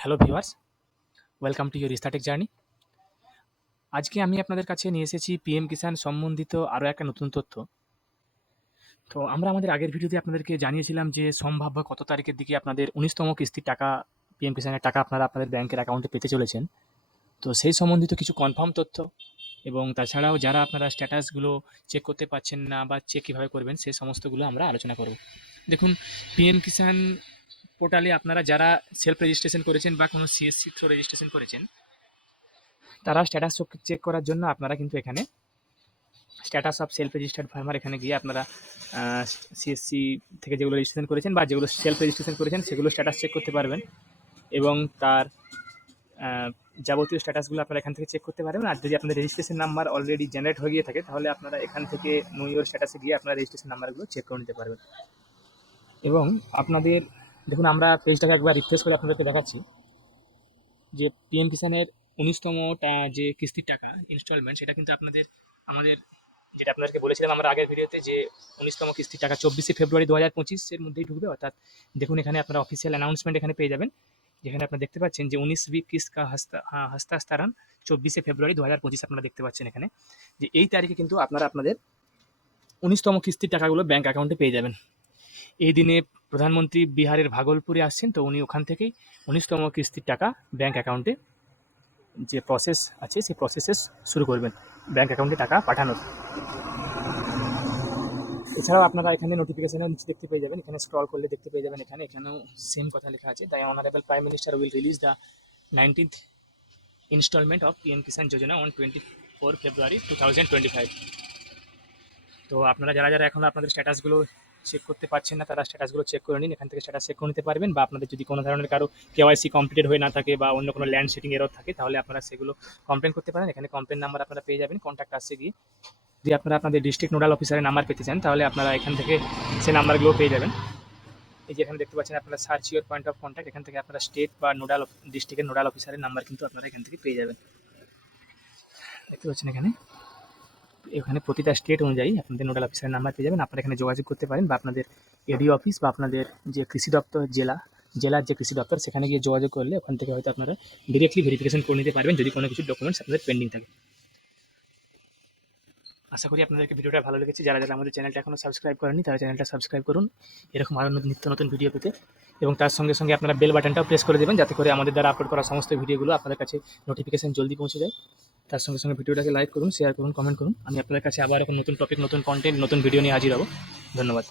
Hello viewers, welcome to your static journey. আজকে আমি আপনাদের কাছে নিয়ে এসেছি পিএম কিষাণ সম্বন্ধিত আরও একটা নতুন তথ্য। তো আমরা আমাদের আগের ভিডিওতে আপনাদেরকে জানিয়েছিলাম যে সম্ভাব্য কত তারিখের দিকে আপনাদের ১৯তম কিস্তির টাকা পিএম কিষাণের টাকা আপনারা আপনাদের ব্যাংকের অ্যাকাউন্টে পেতে চলেছেন। তো সেই সম্বন্ধিত কিছু কনফার্ম তথ্য এবং তাছাড়াও যারা আপনারা স্ট্যাটাসগুলো চেক করতে পারছেন না বা চেক কীভাবে করবেন সেই সমস্তগুলো আমরা আলোচনা করব। দেখুন, পিএম কিষাণ পোর্টালে আপনারা যারা সেলফ রেজিস্ট্রেশন করেছেন বা কোনো সিএসসি থ্রু রেজিস্ট্রেশন করেছেন, তারা স্ট্যাটাস চেক করার জন্য আপনারা কিন্তু এখানে status of self registered farmer এখানে গিয়ে আপনারা সিএসসি থেকে যেগুলো রেজিস্ট্রেশন করেছেন বা যেগুলো সেলফ রেজিস্ট্রেশন করেছেন সেগুলো স্ট্যাটাস চেক করতে পারবেন এবং তার যাবতীয় স্ট্যাটাসগুলো আপনারা এখান থেকে চেক করতে পারবেন। আর যদি আপনাদের রেজিস্ট্রেশন নাম্বার অলরেডি জেনারেট হয়ে গিয়ে থাকে তাহলে আপনারা এখান থেকে নো ইউর স্ট্যাটাসে গিয়ে আপনারা রেজিস্ট্রেশন নাম্বারগুলো চেক করে নিতে পারবেন। এবং আপনাদের দেখুন, আমরা পেজটাকে একবার রিফ্রেশ করে আপনাদেরকে দেখাচ্ছি যে পিএম কিষাণের ১৯তমটা যে কিস্তির টাকা ইনস্টলমেন্ট, সেটা কিন্তু আমাদের যেটা আপনাদেরকে বলেছিলাম আমরা আগের ভিডিওতে, যে ১৯তম কিস্তির টাকা ২৪শে ফেব্রুয়ারি ২০২৫-এর মধ্যেই ঢুকবে। অর্থাৎ দেখুন, এখানে আপনারা অফিসিয়াল অ্যানাউন্সমেন্ট এখানে পেয়ে যাবেন, যেখানে আপনারা দেখতে পাচ্ছেন যে ১৯वीं কিস্ত কা হস্তান্তরণ ২৪শে ফেব্রুয়ারি ২০২৫ আপনারা দেখতে পাচ্ছেন এখানে, যে এই তারিখে কিন্তু আপনারা আপনাদের ১৯তম কিস্তির টাকাগুলো ব্যাঙ্ক অ্যাকাউন্টে পেয়ে যাবেন। এই দিনে প্রধানমন্ত্রী বিহারের ভাগলপুরে আসছেন, তো উনি ওখান থেকেই ১৯তম কিস্তির টাকা ব্যাঙ্ক অ্যাকাউন্টে যে প্রসেস আছে সেই প্রসেসে শুরু করবেন ব্যাঙ্ক অ্যাকাউন্টে টাকা পাঠানোর। এছাড়াও আপনারা এখানে নোটিফিকেশনের নিচে দেখতে পেয়ে যাবেন, এখানে স্ক্রল করলে দেখতে পেয়ে যাবেন এখানেও সেম কথা লেখা আছে, the honourable prime minister will release the 19th instalment of PM Kisan Yojana on 24 February 2025। তো আপনারা যারা যারা এখন আপনাদের স্ট্যাটাসগুলো চেক করতে পারছেন না তারা স্ট্যাটাসগুলো চেক করে নিন, এখান থেকে স্ট্যাটাস চেক করে নিতে পারবেন। বা আপনাদের যদি কোনো ধরনের কারো কেওয়াইসি কমপ্লিটেড হয়ে না থাকে বা অন্য কোনো ল্যান্ড সেটিং এরর থাকে তাহলে আপনারা সেগুলো কমপ্লেন করতে পারেন। এখানে কমপ্লেন নাম্বার আপনারা পেয়ে যাবেন, কন্ট্যাক্ট আসছে গিয়ে। যদি আপনারা আপনাদের ডিস্ট্রিক্ট নোডাল অফিসারের নাম্বার পেতে চান তাহলে আপনারা এখান থেকে সেই নাম্বারগুলো পেয়ে যাবেন। এই যে এখানে দেখতে পাচ্ছেন আপনারা search your point of contact, এখান থেকে আপনারা স্টেট বা নোডাল ডিস্ট্রিক্টের নোডাল অফিসারের নাম্বার কিন্তু আপনারা এখান থেকে পেয়ে যাবেন। দেখতে পাচ্ছেন এখানে প্রতিটা স্টেট অনুযায়ী আপনাদের নোডাল অফিসারের নাম্বার পেয়ে যাবেন। আপনারা এখানে যোগাযোগ করতে পারেন বা আপনাদের এডিও অফিস বা আপনাদের যে কৃষি দপ্তর জেলার যে কৃষি দপ্তর সেখানে গিয়ে যোগাযোগ করলে ওখান থেকে হয়তো আপনারা ডিরেক্টলি ভেরিফিকেশন করে নিতে পারবেন যদি কোনো কিছু ডকুমেন্টস আপনাদের পেন্ডিং থাকে। আশা করি আপনাদেরকে ভিডিওটা ভালো লেগেছে। যারা যারা আমাদের চ্যানেলটা এখনও সাবস্ক্রাইব করেননি তারা চ্যানেলটা সাবস্ক্রাইব করুন এরকম আরও নিত্য নতুন ভিডিও পেতে, এবং তার সঙ্গে সঙ্গে আপনারা বেল বাটনটাও প্রেস করে দেবেন যাতে করে আমাদের দ্বারা আপলোড করা সমস্ত ভিডিওগুলো আপনাদের কাছে নোটিফিকেশন জলদি পৌঁছে যায়। তার সঙ্গে সঙ্গে ভিডিওটাকে লাইক করুন, শেয়ার করুন, কমেন্ট করুন। আমি আপনাদের কাছে আবার এখন নতুন টপিক, নতুন কন্টেন্ট, নতুন ভিডিও নিয়ে হাজির হব। ধন্যবাদ।